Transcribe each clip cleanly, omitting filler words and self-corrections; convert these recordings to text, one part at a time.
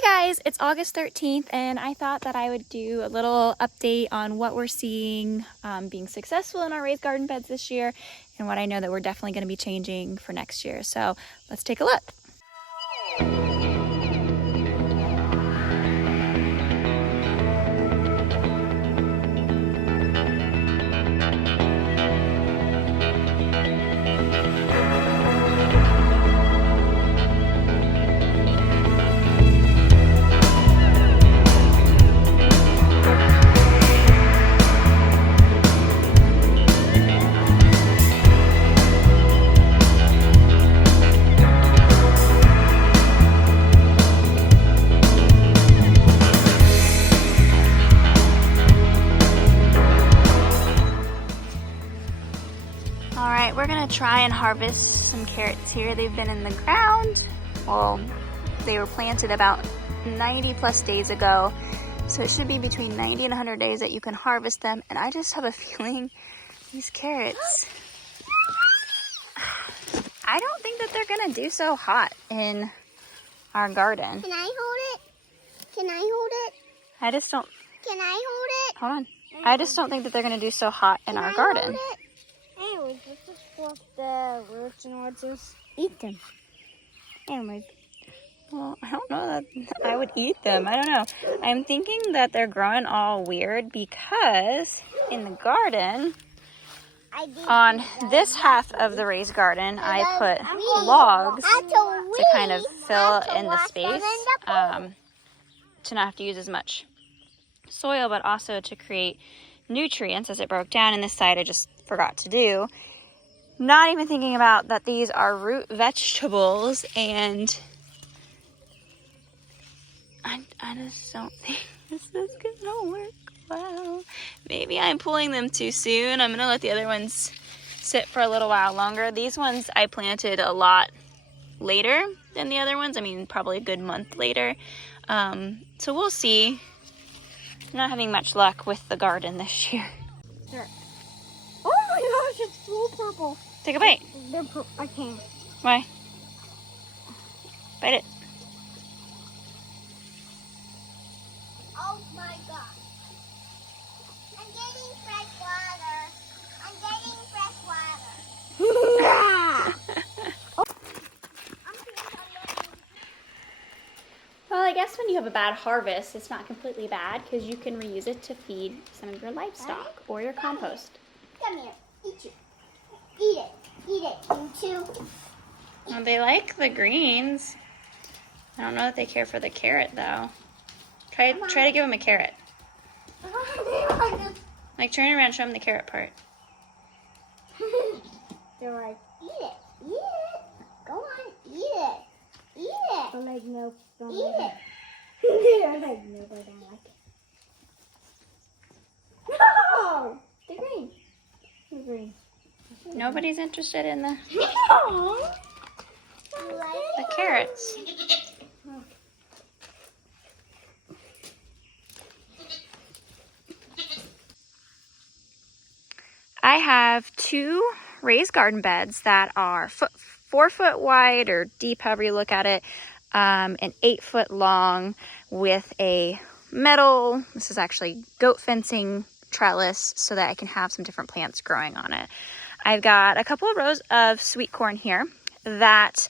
Hey guys, it's August 13th and I thought that I would do a little update on what we're seeing being successful in our raised garden beds this year and what I know that we're definitely going to be changing for next year. So let's take a look. Alright, we're going to try and harvest some carrots here. They've been in the ground. Well, they were planted about 90 plus days ago. So it should be between 90 and 100 days that you can harvest them. And I just have a feeling these carrots, I don't think that they're going to do so hot in our garden. Can I hold it? Can I hold it? I just don't. Can I hold it? Hold on. I just don't think that they're going to do so hot in our garden. Anyways, let's just pluck the roots and we'll just eat them. Anyways. Well, I don't know that I would eat them. I don't know. I'm thinking that they're growing all weird because in the garden, on this half of the raised garden, I put logs to kind of fill in the space, to not have to use as much soil, but also to create nutrients as it broke down. And this side I just forgot to do. Not even thinking about that these are root vegetables, and I just don't think this is gonna work well. Maybe I'm pulling them too soon. I'm gonna let the other ones sit for a little while longer. These ones I planted a lot later than the other ones. I mean, probably a good month later. So we'll see. I'm not having much luck with the garden this year. Sure. Oh my gosh, it's full purple. Take a bite. I can't. Why? Bite it. Oh my god. I'm getting fresh water. I'm getting fresh water. Well, I guess when you have a bad harvest, it's not completely bad because you can reuse it to feed some of your livestock or your compost. Come here. Eat it. Eat it. Eat it. You too. Well, they like the greens. I don't know that they care for the carrot though. Try to give them a carrot. Like turn around, show them the carrot part. They're like, eat it. Eat it. Go on. Eat it. Eat it. They're like, nope. Don't eat it. They're like, nope, I don't like it. No! The green. The green. Nobody's interested in the The carrots. I have two raised garden beds that are 4 foot wide, or deep, however you look at it, and 8 foot long with a metal, this is actually goat fencing trellis so that I can have some different plants growing on it. I've got a couple of rows of sweet corn here that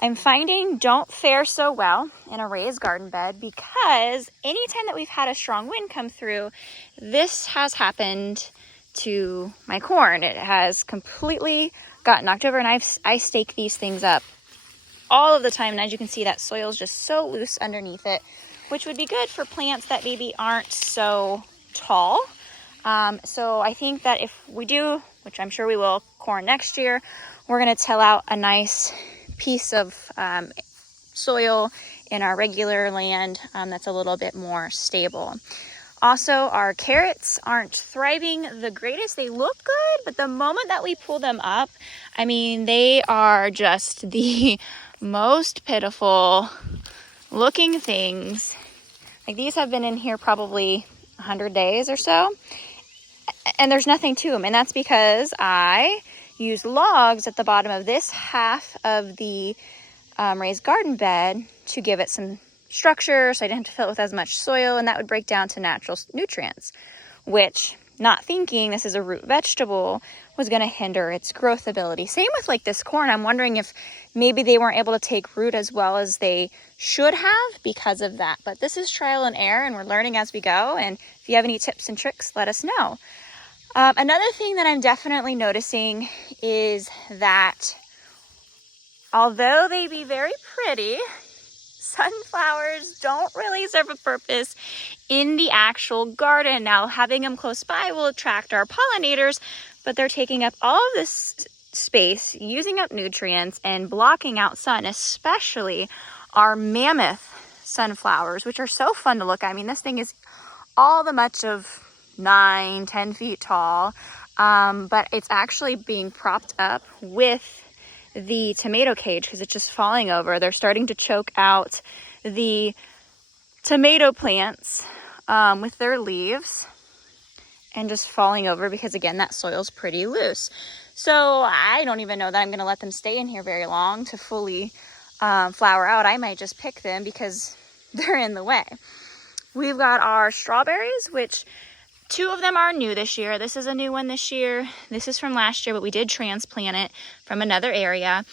I'm finding don't fare so well in a raised garden bed because anytime that we've had a strong wind come through, this has happened to my corn. It has completely got knocked over, and I stake these things up all of the time, and as you can see, that soil is just so loose underneath it, which would be good for plants that maybe aren't so tall. So I think that if we do, which I'm sure we will, corn next year, we're going to till out a nice piece of soil in our regular land that's a little bit more stable. Also, our carrots aren't thriving the greatest. They look good, but the moment that we pull them up, I mean, they are just the most pitiful looking things. Like, these have been in here probably 100 days or so, and there's nothing to them. And that's because I use logs at the bottom of this half of the raised garden bed to give it some structure, so I didn't have to fill it with as much soil, and that would break down to natural nutrients, which, not thinking this is a root vegetable, was going to hinder its growth ability. Same with like this corn. I'm wondering if maybe they weren't able to take root as well as they should have because of that. But this is trial and error, and we're learning as we go. And if you have any tips and tricks, let us know. Another thing that I'm definitely noticing is that although they be very pretty, sunflowers don't really serve a purpose in the actual garden. Now, having them close by will attract our pollinators, but they're taking up all of this space, using up nutrients, and blocking out sun, especially our mammoth sunflowers, which are so fun to look at. I mean, this thing is all the much of 9-10 feet tall, but it's actually being propped up with the tomato cage because it's just falling over. They're starting to choke out the tomato plants with their leaves and just falling over because, again, that soil's pretty loose. So I don't even know that I'm going to let them stay in here very long to fully flower out. I might just pick them because they're in the way. We've got our strawberries, which 2 of them are new this year. This is a new one this year. This is from last year, but we did transplant it from another area.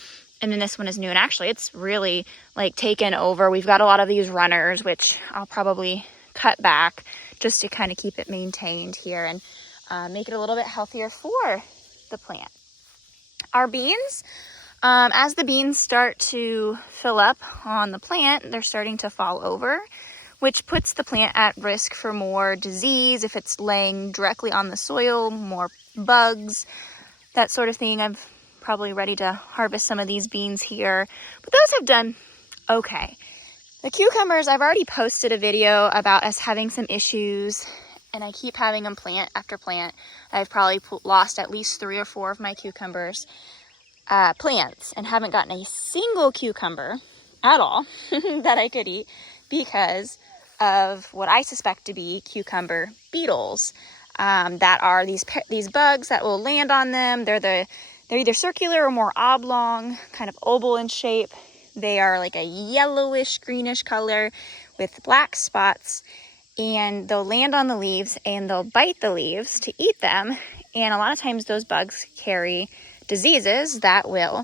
And then this one is new. And actually, it's really like taken over. We've got a lot of these runners, which I'll probably cut back just to kind of keep it maintained here and make it a little bit healthier for the plant. Our beans, as the beans start to fill up on the plant, they're starting to fall over, which puts the plant at risk for more disease if it's laying directly on the soil, more bugs, that sort of thing. I'm probably ready to harvest some of these beans here, but those have done okay. The cucumbers, I've already posted a video about us having some issues, and I keep having them plant after plant. I've probably lost at least 3 or 4 of my cucumbers plants and haven't gotten a single cucumber at all that I could eat because of what I suspect to be cucumber beetles that are these bugs that will land on them. They're either circular or more oblong, kind of oval in shape. They are like a yellowish, greenish color with black spots, and they'll land on the leaves and they'll bite the leaves to eat them. And a lot of times those bugs carry diseases that will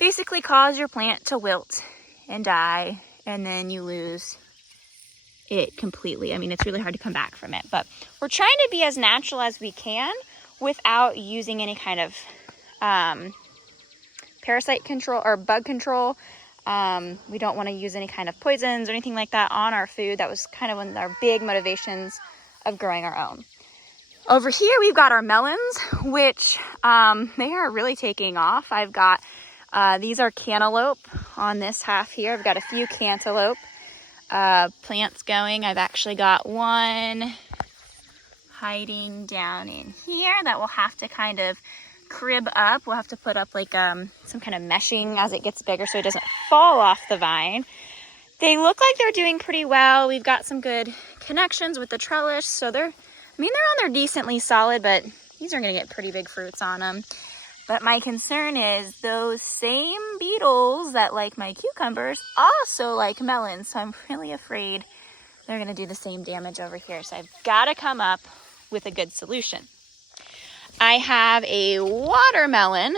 basically cause your plant to wilt and die, and then you lose it completely. I mean, it's really hard to come back from it, but we're trying to be as natural as we can without using any kind of parasite control or bug control. We don't want to use any kind of poisons or anything like that on our food. That was kind of one of our big motivations of growing our own. Over here, we've got our melons, which they are really taking off. I've got, these are cantaloupe on this half here. I've got a few cantaloupe plants going. I've actually got one hiding down in here that we'll have to kind of crib up. We'll have to put up like some kind of meshing as it gets bigger so it doesn't fall off the vine. They look like they're doing pretty well. We've got some good connections with the trellis, so they're on there decently solid, but these are going to get pretty big fruits on them. But my concern is those same beetles that like my cucumbers also like melons, so I'm really afraid they're going to do the same damage over here. So I've got to come up with a good solution. I have a watermelon.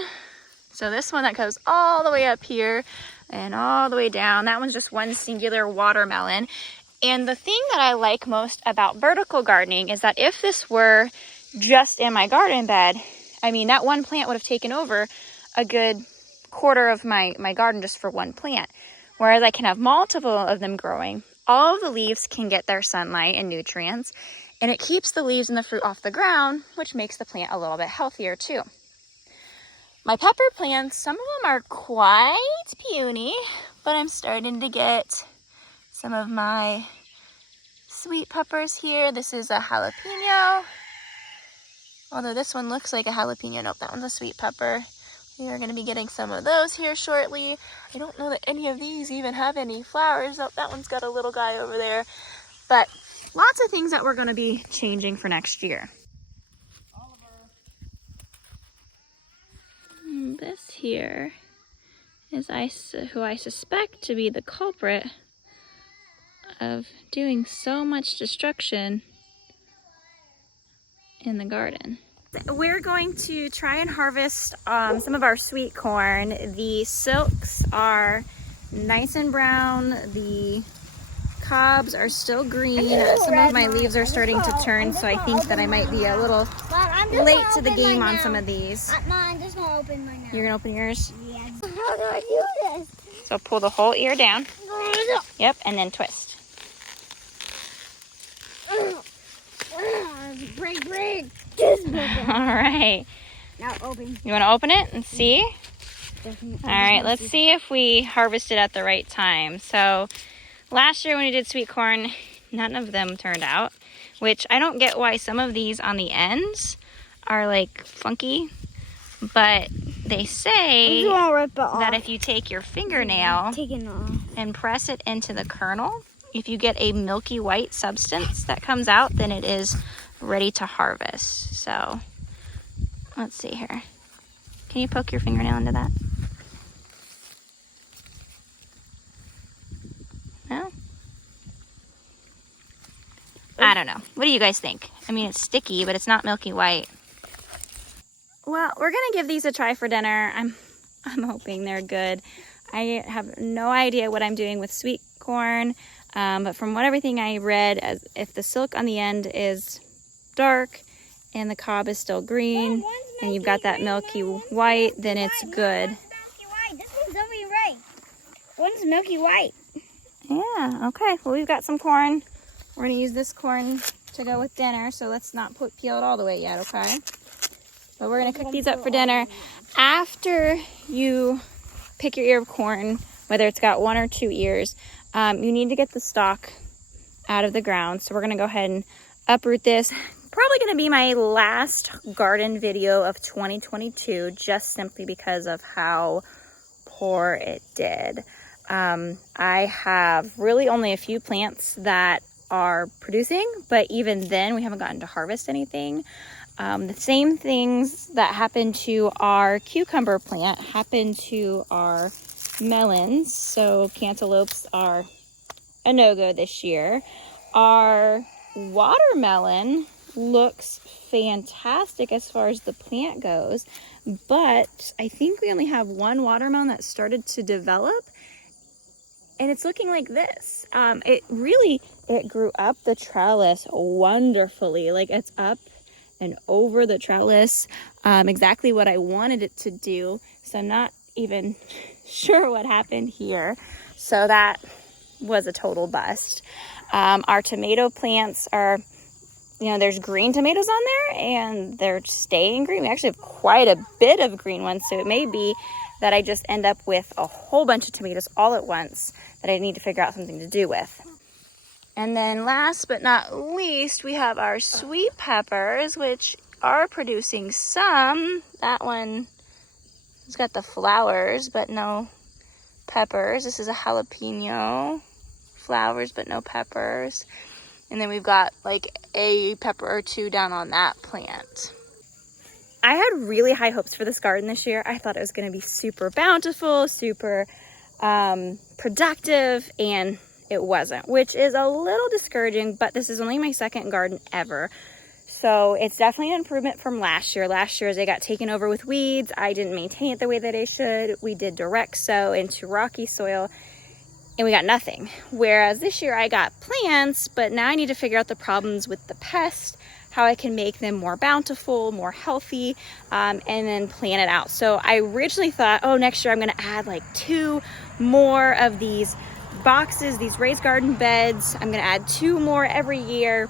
So this one that goes all the way up here and all the way down. That one's just one singular watermelon. And the thing that I like most about vertical gardening is that if this were just in my garden bed, I mean, that one plant would have taken over a good quarter of my garden just for one plant. Whereas I can have multiple of them growing. All of the leaves can get their sunlight and nutrients, and it keeps the leaves and the fruit off the ground, which makes the plant a little bit healthier too. My pepper plants, some of them are quite puny, but I'm starting to get some of my sweet peppers here. This is a jalapeno. Although this one looks like a jalapeno. Nope, that one's a sweet pepper. We are going to be getting some of those here shortly. I don't know that any of these even have any flowers. Oh, that one's got a little guy over there. But lots of things that we're going to be changing for next year. This here is who I suspect to be the culprit of doing so much destruction in the garden. We're going to try and harvest some of our sweet corn. The silks are nice and brown. The cobs are still green. Some of my leaves are starting to turn, so I think that I might be a little late to the game on some of these. I'm just gonna open my mouth. You're gonna open yours? Yeah. How do I do this? So pull the whole ear down. Yep, and then twist. Break. All right. Now open. You want to open it and see? All right, let's see if we harvested at the right time. So last year when we did sweet corn, none of them turned out, which I don't get why some of these on the ends are like funky, but they say that if you take your fingernail and press it into the kernel, if you get a milky white substance that comes out, then it is ready to harvest. So let's see here. Can you poke your fingernail into that? No? I don't know. What do you guys think? I mean, it's sticky, but it's not milky white. Well, we're gonna give these a try for dinner. I'm hoping they're good. I have no idea what I'm doing with sweet corn, but from everything I read, as if the silk on the end is dark and the cob is still green, and you've got that milky white, then it's good. This one's already right. One's milky white. Yeah, okay. Well, we've got some corn. We're gonna use this corn to go with dinner, so let's not peel it all the way yet, okay? But we're gonna cook these up for dinner. After you pick your ear of corn, whether it's got 1 or 2 ears, you need to get the stalk out of the ground. So we're gonna go ahead and uproot this. Probably gonna be my last garden video of 2022, just simply because of how poor it did. I have really only a few plants that are producing, but even then we haven't gotten to harvest anything. The same things that happened to our cucumber plant happened to our melons. So cantaloupes are a no-go this year. Our watermelon looks fantastic as far as the plant goes, but I think we only have one watermelon that started to develop, and it's looking like this. It grew up the trellis wonderfully. Like, it's up and over the trellis, exactly what I wanted it to do. So I'm not even sure what happened here. So that was a total bust. Our tomato plants are, there's green tomatoes on there and they're staying green. We actually have quite a bit of green ones. So it may be that I just end up with a whole bunch of tomatoes all at once that I need to figure out something to do with. And then last but not least, we have our sweet peppers, which are producing some. That one has got the flowers, but no peppers. This is a jalapeno. Flowers, but no peppers. And then we've got like a pepper or two down on that plant. I had really high hopes for this garden this year. I thought it was going to be super bountiful, super productive, and it wasn't, which is a little discouraging, but this is only my second garden ever. So it's definitely an improvement from last year. Last year, as I got taken over with weeds, I didn't maintain it the way that I should. We did direct sow into rocky soil, and we got nothing. Whereas this year I got plants, but now I need to figure out the problems with the pest, how I can make them more bountiful, more healthy, and then plan it out. So I originally thought, next year I'm gonna add like 2 more of these boxes, these raised garden beds. I'm gonna add 2 more every year.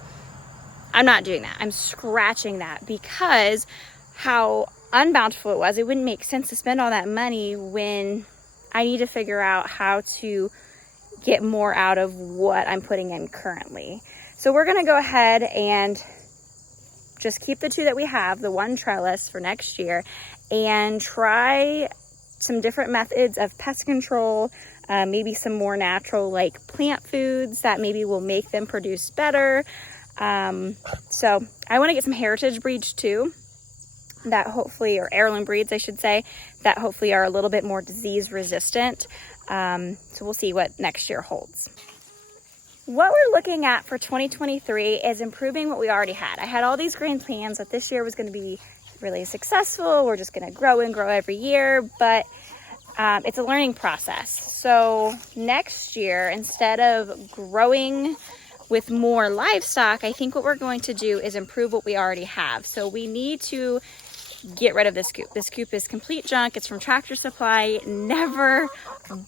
I'm not doing that. I'm scratching that because how unbountiful it was. It wouldn't make sense to spend all that money when I need to figure out how to get more out of what I'm putting in currently. So we're gonna go ahead and just keep the 2 that we have, the 1 trellis for next year, and try some different methods of pest control, maybe some more natural like plant foods that maybe will make them produce better. So I want to get some heritage breeds too, that hopefully, or heirloom breeds I should say, that hopefully are a little bit more disease resistant. So we'll see what next year holds. what we're looking at for 2023 is improving what we already had. I had all these grand plans that this year was going to be really successful. We're just going to grow and grow every year, but it's a learning process. So next year, instead of growing with more livestock, I think what we're going to do is improve what we already have. So we need to get rid of this coop. This coop is complete junk. It's from Tractor Supply. Never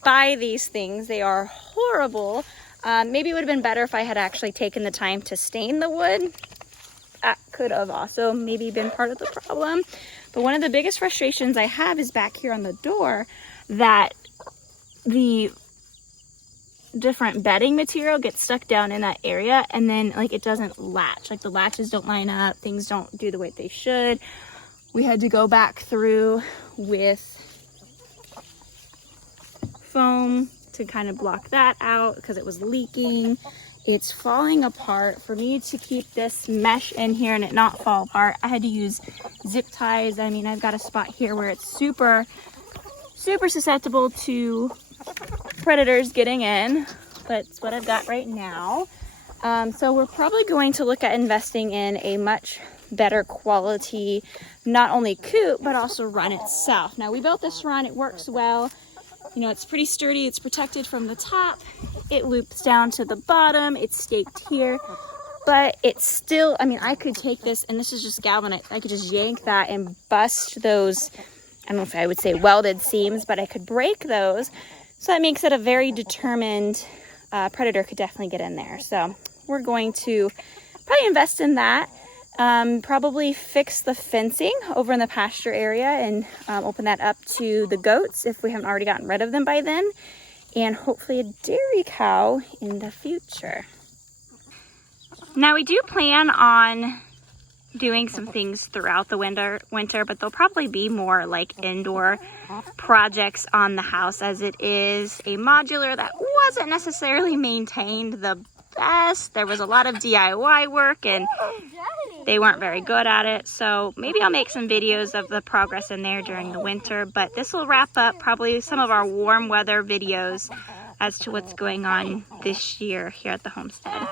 buy these things. They are horrible. Maybe it would have been better if I had actually taken the time to stain the wood. That could have also maybe been part of the problem. But one of the biggest frustrations I have is back here on the door, that the different bedding material gets stuck down in that area, and then like it doesn't latch. Like the latches don't line up. Things don't do the way they should. We had to go back through with foam to kind of block that out because it was leaking. It's falling apart. For me to keep this mesh in here and it not fall apart, I had to use zip ties. I mean, I've got a spot here where it's super susceptible to predators getting in, but it's what I've got right now. So we're probably going to look at investing in a much better quality, not only coop, but also run itself. Now we built this run, it works well. You know, it's pretty sturdy, it's protected from the top, it loops down to the bottom, it's staked here, but it's still, I mean, I could take this, and this is just galvanite, I could just yank that and bust those, I don't know if I would say welded seams, but I could break those. So that makes it a very determined predator could definitely get in there. So we're going to probably invest in that. Probably fix the fencing over in the pasture area and open that up to the goats if we haven't already gotten rid of them by then, and hopefully a dairy cow in the future. Now we do plan on doing some things throughout the winter, but they'll probably be more like indoor projects on the house, as it is a modular that wasn't necessarily maintained the best. There was a lot of DIY work and they weren't very good at it. So maybe I'll make some videos of the progress in there during the winter, but this will wrap up probably some of our warm weather videos as to what's going on this year here at the homestead.